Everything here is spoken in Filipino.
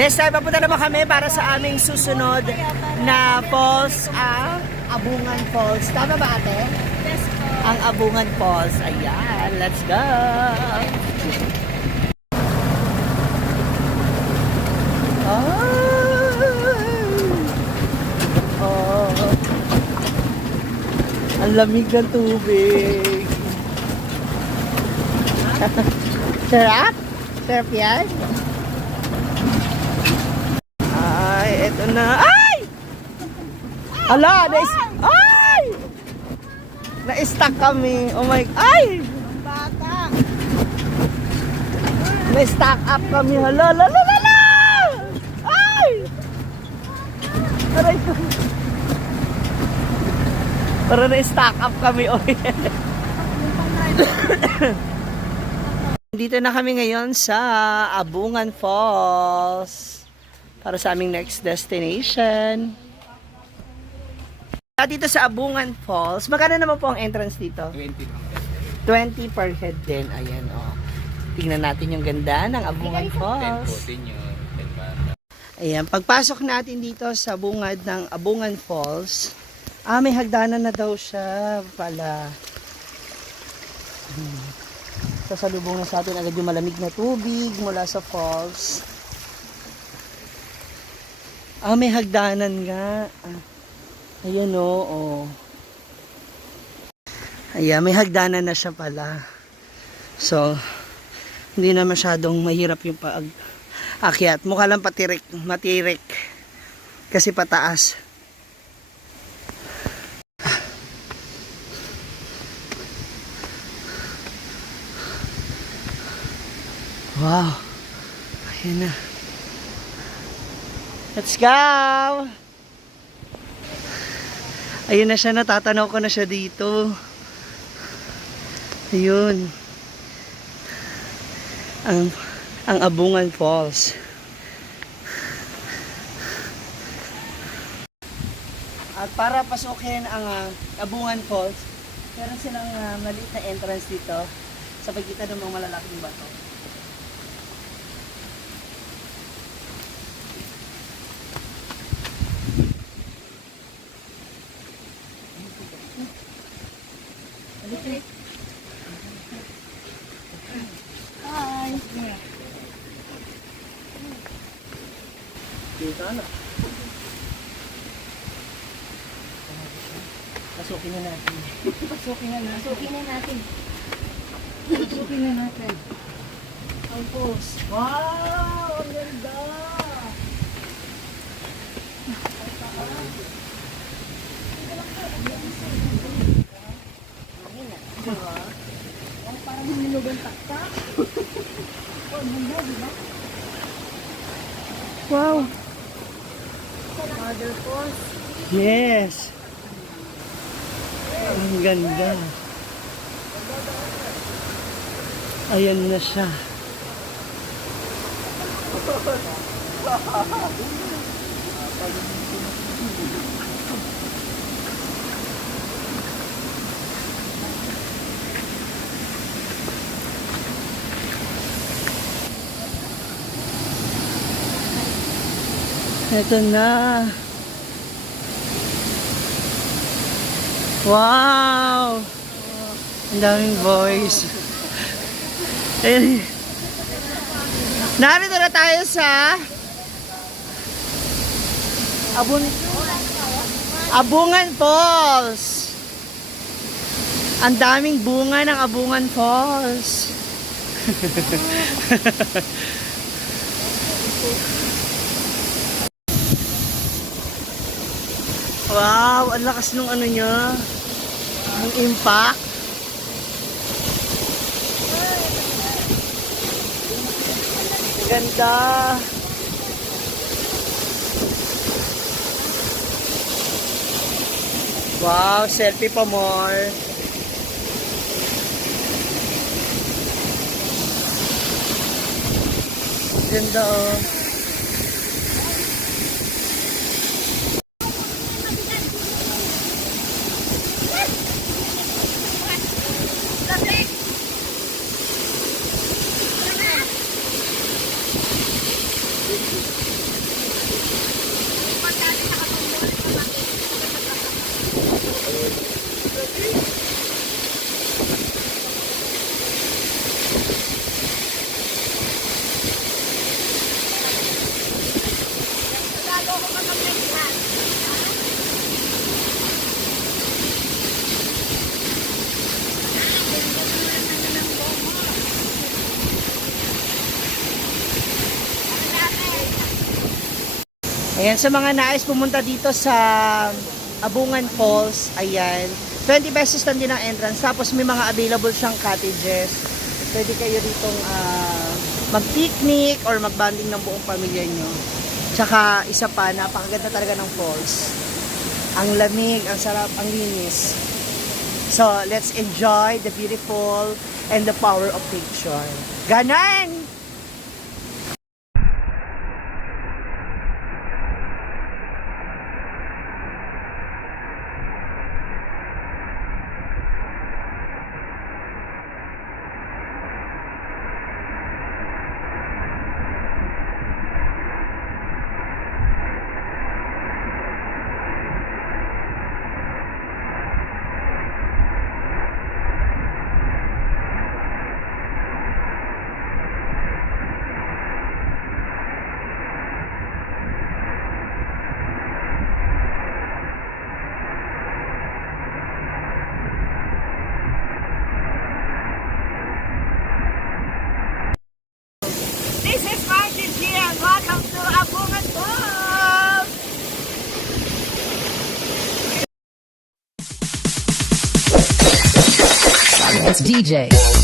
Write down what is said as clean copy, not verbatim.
Next time, papunta naman kami para sa aming susunod na falls, Abungan Falls. Tama ba, ate? Yes po. Ang Abungan Falls. Ayan, let's go! Oh, ang lamig ng tubig. Sarap? Sarap yan? Ay, eto na. Ay! Hala, ay! Na-stuck kami. Oh my, ay! Bata. Na-stuck up kami. Hala, hala, hala, hala! Ay! Aray ko. Para na-stuck up kami. Oy. Dito na kami ngayon sa Abungan Falls para sa aming next destination. Dito sa Abungan Falls, magkano naman po ang entrance dito? 20 per head din. Ayan, oh. Tingnan natin yung ganda ng Abungan Falls. Ayan, pagpasok natin dito sa bungad ng Abungan Falls, may hagdanan na daw siya pala. Sasalubong na sa atin agad yung malamig na tubig mula sa falls. May hagdanan nga. Ayan o. Ayan, may hagdanan na siya pala. So, hindi na masyadong mahirap yung pag-akyat. Mukha lang matirik. Kasi pataas. Wow. Ayan na. Let's go! Ayun na siya, natatanaw ko na siya dito. Ayun. Ang Abungan Falls. At para pasukin ang Abungan Falls, meron silang maliit na entrance dito sa pagitan ng mga malalaking bato. Hi. Dito na. Pasukin na natin. Ang post. Wow! Ang ganda! Parang hinilugan takta. Oh, ganda, di ba? Wow! Mother Falls. Yes! Ang ganda. Ayan na siya. Ito na. Wow! Ang daming boys. Ayun. Narito na tayo sa Abungan Falls. Ang daming bunga ng Abungan Falls. Wow, ang lakas nung ano niya. Ang impact. Ganda. Wow, selfie pa more. Ganda oh. Ayan, sa mga nais pumunta dito sa Abungan Falls, ayan, 20 pesos lang din ang entrance. Tapos may mga available siyang cottages. Pwede kayo ditong mag-picnic or mag-banding ng buong pamilya nyo. Tsaka isa pa, napakaganda talaga ng falls. Ang lamig, ang sarap, ang linis. So, let's enjoy the beautiful and the power of nature. Ganon! This is Martin here and welcome to Abungan Falls! It's DJ.